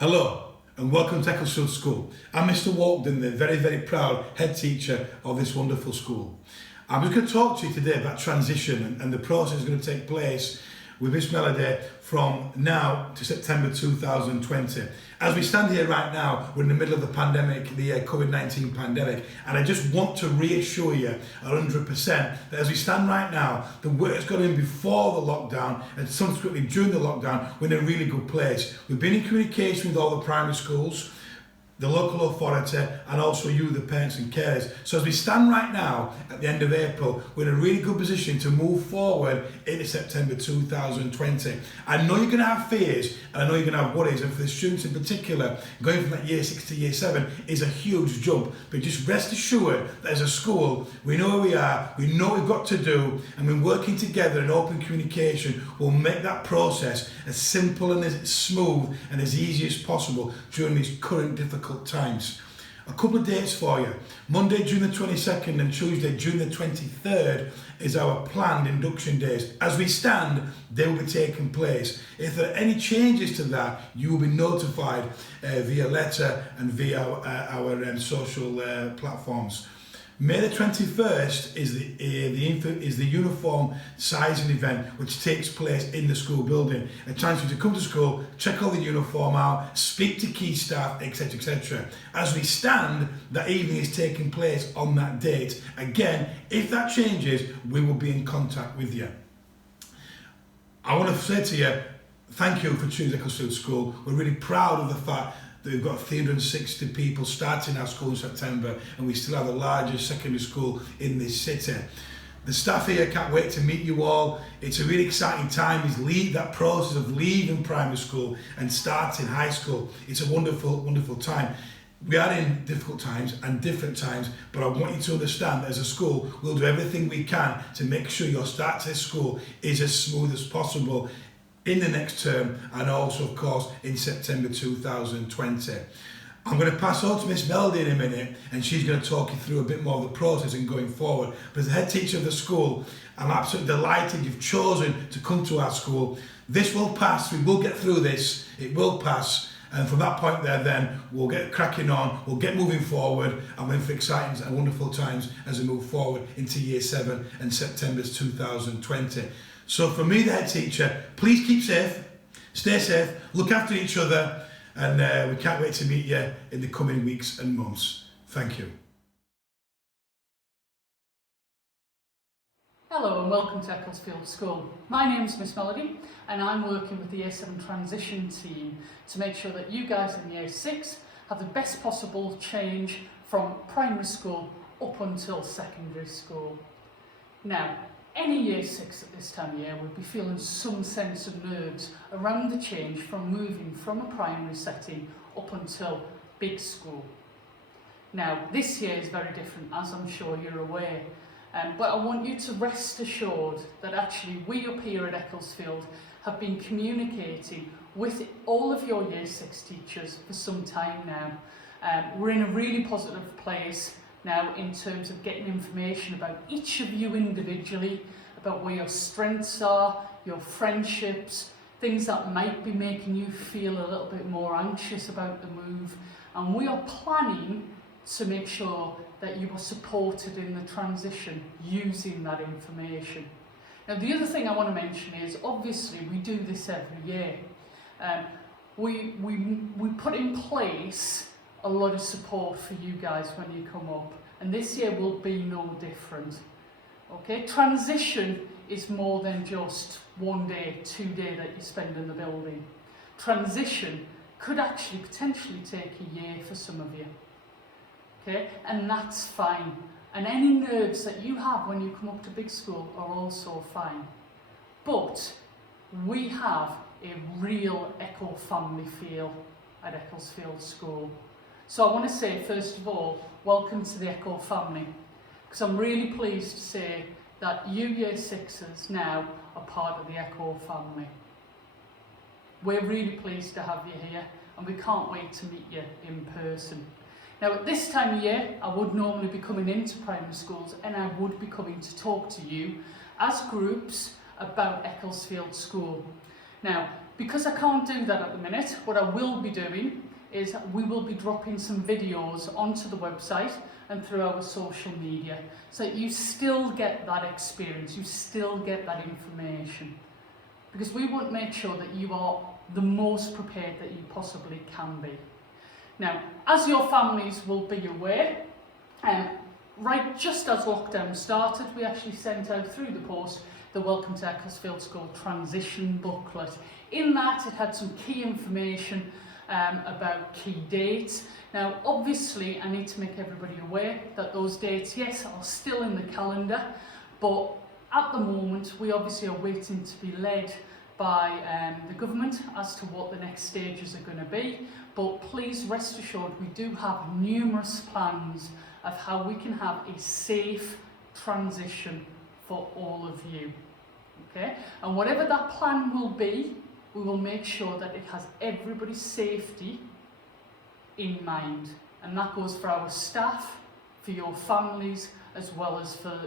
Hello and welcome to Ecclesfield School. I'm Mr. Walkden, the very, very proud head teacher of this wonderful school. I'm just going to talk to you today about transition and the process is going to take place with Miss Melody from now to September 2020. As we stand here right now, we're in the middle of the pandemic, the COVID-19 pandemic, and I just want to reassure you 100% that as we stand right now, the work that's gone in before the lockdown and subsequently during the lockdown, we're in a really good place. We've been in communication with all the primary schools, the local authority, and also you, the parents and carers. So as we stand right now, at the end of April, we're in a really good position to move forward into September 2020. I know you're going to have fears, and I know you're going to have worries, and for the students in particular, going from that year 6 to year 7 is a huge jump. But just rest assured that as a school, we know where we are, we know what we've got to do, and we're working together in open communication will make that process as simple and as smooth and as easy as possible during these current difficult times. A couple of dates for you. Monday, June the 22nd and Tuesday, June the 23rd is our planned induction days. As we stand, they will be taking place. If there are any changes to that, you will be notified via letter and via our social platforms. May the 21st is the uniform sizing event which takes place in the school building. A chance for you to come to school, check all the uniform out, speak to key staff, etc, etc. As we stand, that evening is taking place on that date. Again, if that changes, we will be in contact with you. I want to say to you, thank you for choosing Ecclesfield School. We're really proud of the fact that we've got 360 people starting our school in September, and we still have the largest secondary school in this city. The staff here can't wait to meet you all. It's a really exciting time. Is that process of leaving primary school and starting high school. It's a wonderful, wonderful time. We are in difficult times and different times, but I want you to understand that as a school, we'll do everything we can to make sure your start to this school is as smooth as possible in the next term, and also of course in September 2020. I'm going to pass on to Miss Melody in a minute, and she's going to talk you through a bit more of the process and going forward. But as the head teacher of the school, I'm absolutely delighted you've chosen to come to our school. This will pass, we will get through this, it will pass, and from that point there then we'll get cracking on, we'll get moving forward, and we're in for exciting and wonderful times as we move forward into year 7 and September 2020. So for me, the head teacher, please keep safe, stay safe, look after each other, and we can't wait to meet you in the coming weeks and months. Thank you. Hello and welcome to Ecclesfield School. My name's Miss Melody, and I'm working with the Year 7 transition team to make sure that you guys in Year 6 have the best possible change from primary school up until secondary school. Now, any Year 6 at this time of year would be feeling some sense of nerves around the change from moving from a primary setting up until big school. Now, this year is very different, as I'm sure you're aware, but I want you to rest assured that actually we up here at Ecclesfield have been communicating with all of your Year 6 teachers for some time now. We're in a really positive place now in terms of getting information about each of you individually, about where your strengths are, your friendships, things that might be making you feel a little bit more anxious about the move, and we are planning to make sure that you are supported in the transition using that information. Now, the other thing I want to mention is obviously we do this every year. We put in place a lot of support for you guys when you come up, and this year will be no different. Okay, transition is more than just 1 day, 2 day that you spend in the building. Transition could actually potentially take a year for some of you. Okay, and that's fine. And any nerves that you have when you come up to big school are also fine. But we have a real Echo family feel at Ecclesfield School. So I want to say, first of all, welcome to the Echo family, because I'm really pleased to say that you Year 6s now are part of the Echo family. We're really pleased to have you here, and we can't wait to meet you in person. Now, at this time of year, I would normally be coming into primary schools, and I would be coming to talk to you as groups about Ecclesfield School. Now, because I can't do that at the minute, what I will be doing is we will be dropping some videos onto the website and through our social media, so that you still get that experience, you still get that information. Because we want to make sure that you are the most prepared that you possibly can be. Now, as your families will be aware, right just as lockdown started, we actually sent out through the post the Welcome to Ecclesfield School transition booklet. In that, it had some key information about key dates. Now, obviously, I need to make everybody aware that those dates, yes, are still in the calendar, but at the moment, we obviously are waiting to be led by the government as to what the next stages are going to be. But please rest assured, we do have numerous plans of how we can have a safe transition for all of you. Okay? And whatever that plan will be, we will make sure that it has everybody's safety in mind. And that goes for our staff, for your families, as well as for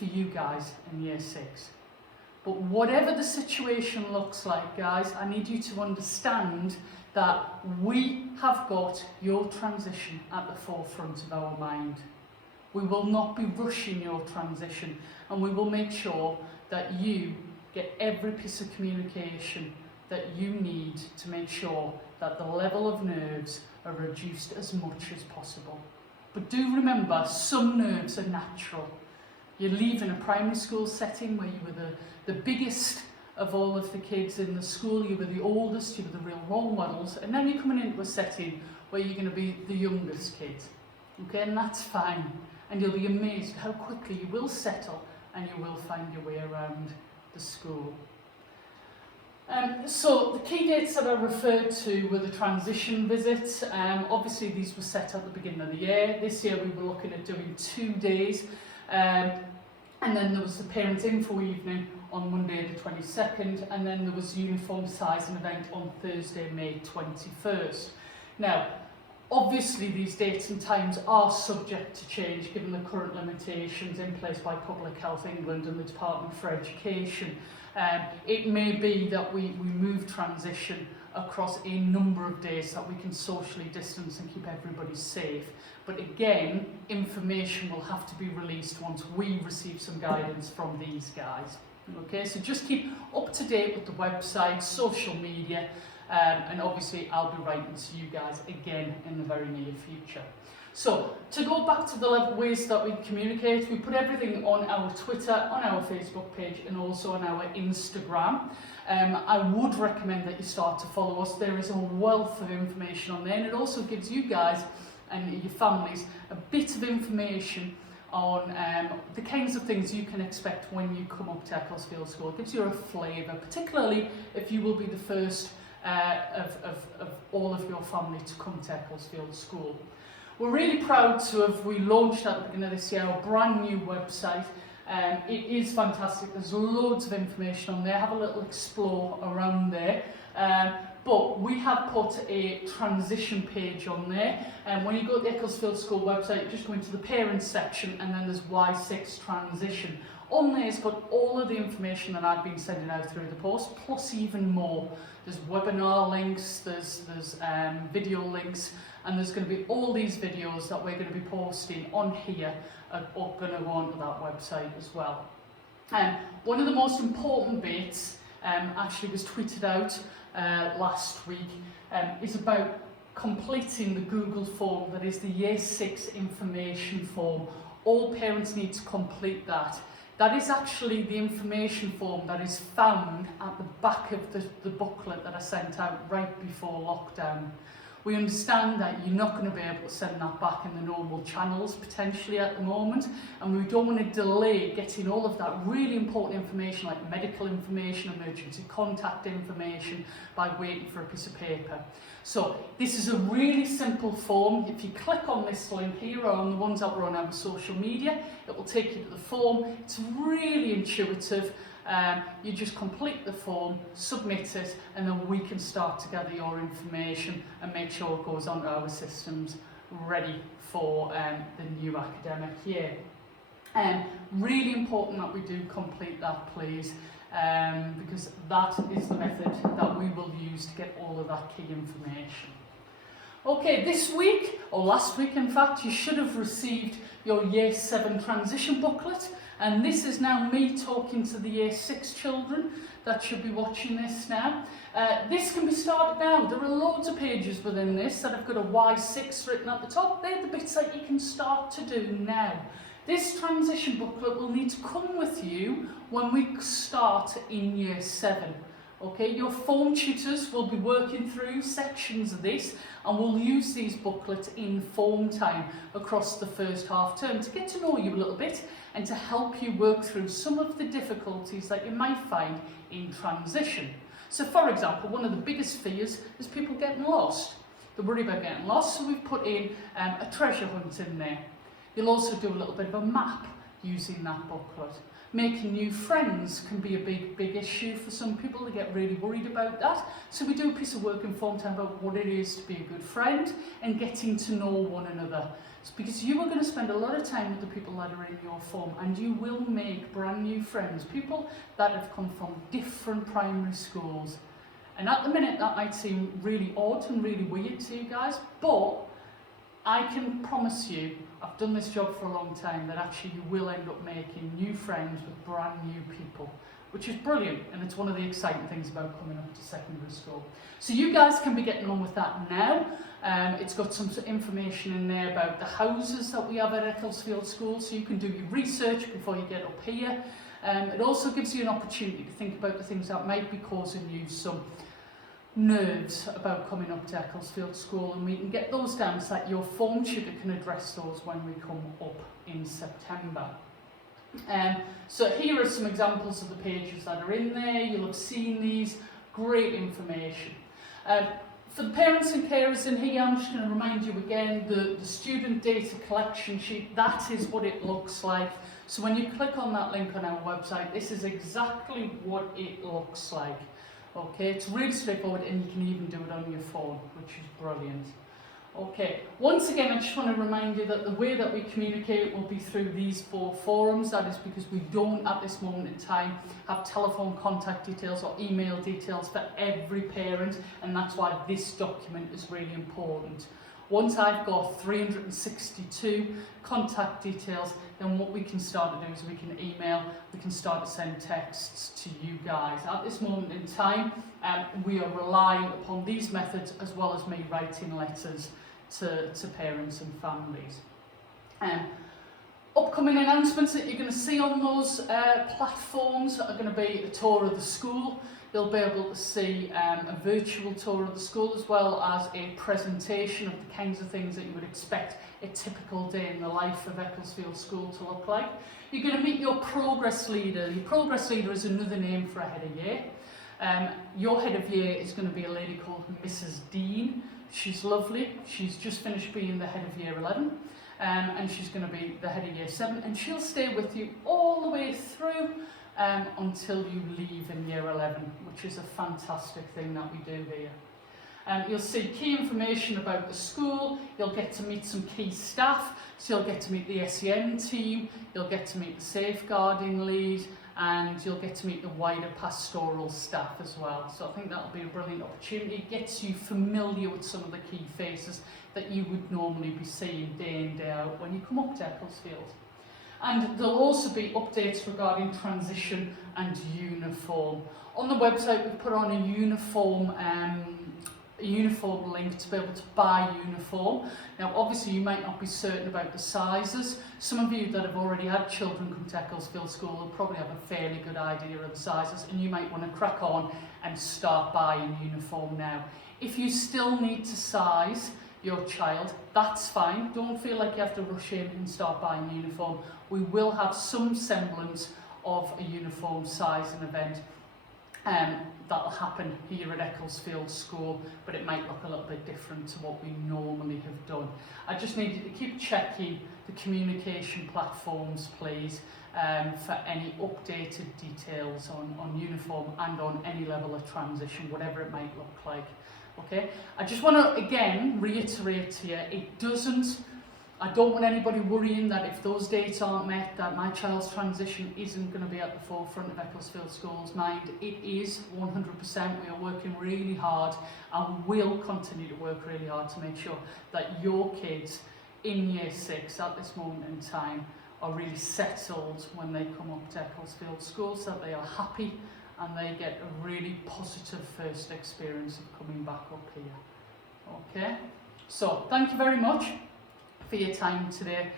you guys in Year 6. But whatever the situation looks like, guys, I need you to understand that we have got your transition at the forefront of our mind. We will not be rushing your transition, and we will make sure that you get every piece of communication that you need to make sure that the level of nerves are reduced as much as possible. But do remember, some nerves are natural. You're leaving a primary school setting where you were the biggest of all of the kids in the school, you were the oldest, you were the real role models, and then you're coming into a setting where you're going to be the youngest kid. Okay, and that's fine. And you'll be amazed how quickly you will settle and you will find your way around the school. So the key dates that I referred to were the transition visits. Obviously these were set at the beginning of the year. This year we were looking at doing 2 days. And then there was the parent info evening on Monday the 22nd, and then there was uniform sizing event on Thursday, May 21st. Now, obviously these dates and times are subject to change given the current limitations in place by Public Health England and the Department for Education. It may be that we move transition across a number of days so that we can socially distance and keep everybody safe. But again, information will have to be released once we receive some guidance from these guys. Okay, so just keep up to date with the website, social media, and obviously I'll be writing to you guys again in the very near future. So, to go back to the ways that we communicate, we put everything on our Twitter, on our Facebook page, and also on our Instagram. I would recommend that you start to follow us. There is a wealth of information on there, and it also gives you guys and your families a bit of information on the kinds of things you can expect when you come up to Ecclesfield School. It gives you a flavour, particularly if you will be the first of all of your family to come to Ecclesfield School. We're really proud to have relaunched at the beginning of this year a brand new website. It is fantastic. There's loads of information on there. Have a little explore around there. But we have put a transition page on there. And when you go to the Ecclesfield School website, you just go into the parents section, and then there's Y6 transition. On there is put all of the information that I've been sending out through the post, plus even more. There's webinar links, there's video links, and there's going to be all these videos that we're going to be posting on here are going to go onto that website as well. One of the most important bits actually was tweeted out last week is about completing the Google form that is the Year 6 information form. All parents need to complete that. That is actually the information form that is found at the back of the booklet that I sent out right before lockdown. We understand that you're not going to be able to send that back in the normal channels potentially at the moment, and we don't want to delay getting all of that really important information like medical information, emergency contact information by waiting for a piece of paper. So this is a really simple form. If you click on this link here or on the ones that were on our social media, it will take you to the form. It's really intuitive. You just complete the form, submit it, and then we can start to gather your information and make sure it goes onto our systems ready for the new academic year. Really important that we do complete that, please. because that is the method that we will use to get all of that key information. Okay, this week, or last week in fact, you should have received your Year 7 transition booklet, and this is now me talking to the Year 6 children that should be watching this now. This can be started now. There are loads of pages within this that have got a Y6 written at the top. They're the bits that you can start to do now. This transition booklet will need to come with you when we start in Year 7. Okay, your form tutors will be working through sections of this, and we'll use these booklets in form time across the first half term to get to know you a little bit and to help you work through some of the difficulties that you might find in transition. So for example, one of the biggest fears is people getting lost. They worry about getting lost, so we've put in a treasure hunt in there. You'll also do a little bit of a map using that booklet. Making new friends can be a big issue for some people. They get really worried about that. So we do a piece of work in form time about what it is to be a good friend and getting to know one another. It's because you are going to spend a lot of time with the people that are in your form, and you will make brand new friends, people that have come from different primary schools. And at the minute that might seem really odd and really weird to you guys, but I can promise you, I've done this job for a long time, that actually you will end up making new friends with brand new people, which is brilliant, and it's one of the exciting things about coming up to secondary school. So you guys can be getting on with that now. It's got some information in there about the houses that we have at Ecclesfield School, so you can do your research before you get up here. It also gives you an opportunity to think about the things that might be causing you some nerves about coming up to Ecclesfield School, and we can get those down so that your form tutor can address those when we come up in September. So here are some examples of the pages that are in there. You'll have seen these. Great information. For the parents and carers in here, I'm just going to remind you again, the student data collection sheet, that is what it looks like. So when you click on that link on our website, this is exactly what it looks like. Okay, it's really straightforward, and you can even do it on your phone, which is brilliant. Okay, once again, I just want to remind you that the way that we communicate will be through these 4 forums. That is because we don't, at this moment in time, have telephone contact details or email details for every parent, and that's why this document is really important. Once I've got 362 contact details, then what we can start to do is we can email, we can start to send texts to you guys. At this moment in time, we are relying upon these methods as well as me writing letters to parents and families. Upcoming announcements that you're going to see on those platforms are going to be a tour of the school. You'll be able to see a virtual tour of the school, as well as a presentation of the kinds of things that you would expect a typical day in the life of Ecclesfield School to look like. You're going to meet your progress leader. Your progress leader is another name for a head of year. Your head of year is going to be a lady called Mrs. Dean. She's lovely. She's just finished being the head of year 11. And she's going to be the head of year 7, and she'll stay with you all the way through until you leave in year 11, which is a fantastic thing that we do here. You'll see key information about the school. You'll get to meet some key staff, so you'll get to meet the SEN team, you'll get to meet the safeguarding lead, and you'll get to meet the wider pastoral staff as well. So I think that'll be a brilliant opportunity. It gets you familiar with some of the key faces that you would normally be seeing day in, day out when you come up to Ecclesfield. And there'll also be updates regarding transition and uniform. On the website, we've put on a uniform link to be able to buy uniform. Now, obviously, you might not be certain about the sizes. Some of you that have already had children come to Ecclesfield School will probably have a fairly good idea of the sizes, and you might want to crack on and start buying uniform now. If you still need to size your child, that's fine. Don't feel like you have to rush in and start buying uniform. We will have some semblance of a uniform sizing event that'll happen here at Ecclesfield School, but it might look a little bit different to what we normally have done. I just need you to keep checking the communication platforms, please, for any updated details on uniform and on any level of transition, whatever it might look like. Okay, I just want to again reiterate here, it doesn't I don't want anybody worrying that if those dates aren't met, that my child's transition isn't going to be at the forefront of Ecclesfield School's mind. It is 100%. We are working really hard and will continue to work really hard to make sure that your kids in Year 6 at this moment in time are really settled when they come up to Ecclesfield School, so that they are happy and they get a really positive first experience of coming back up here. Okay, so thank you very much for your time today.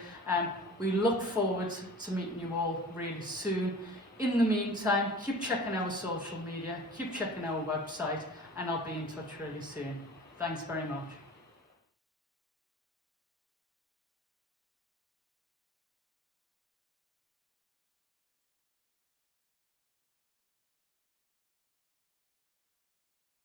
We look forward to meeting you all really soon. In the meantime, keep checking our social media, keep checking our website, and I'll be in touch really soon. Thanks very much.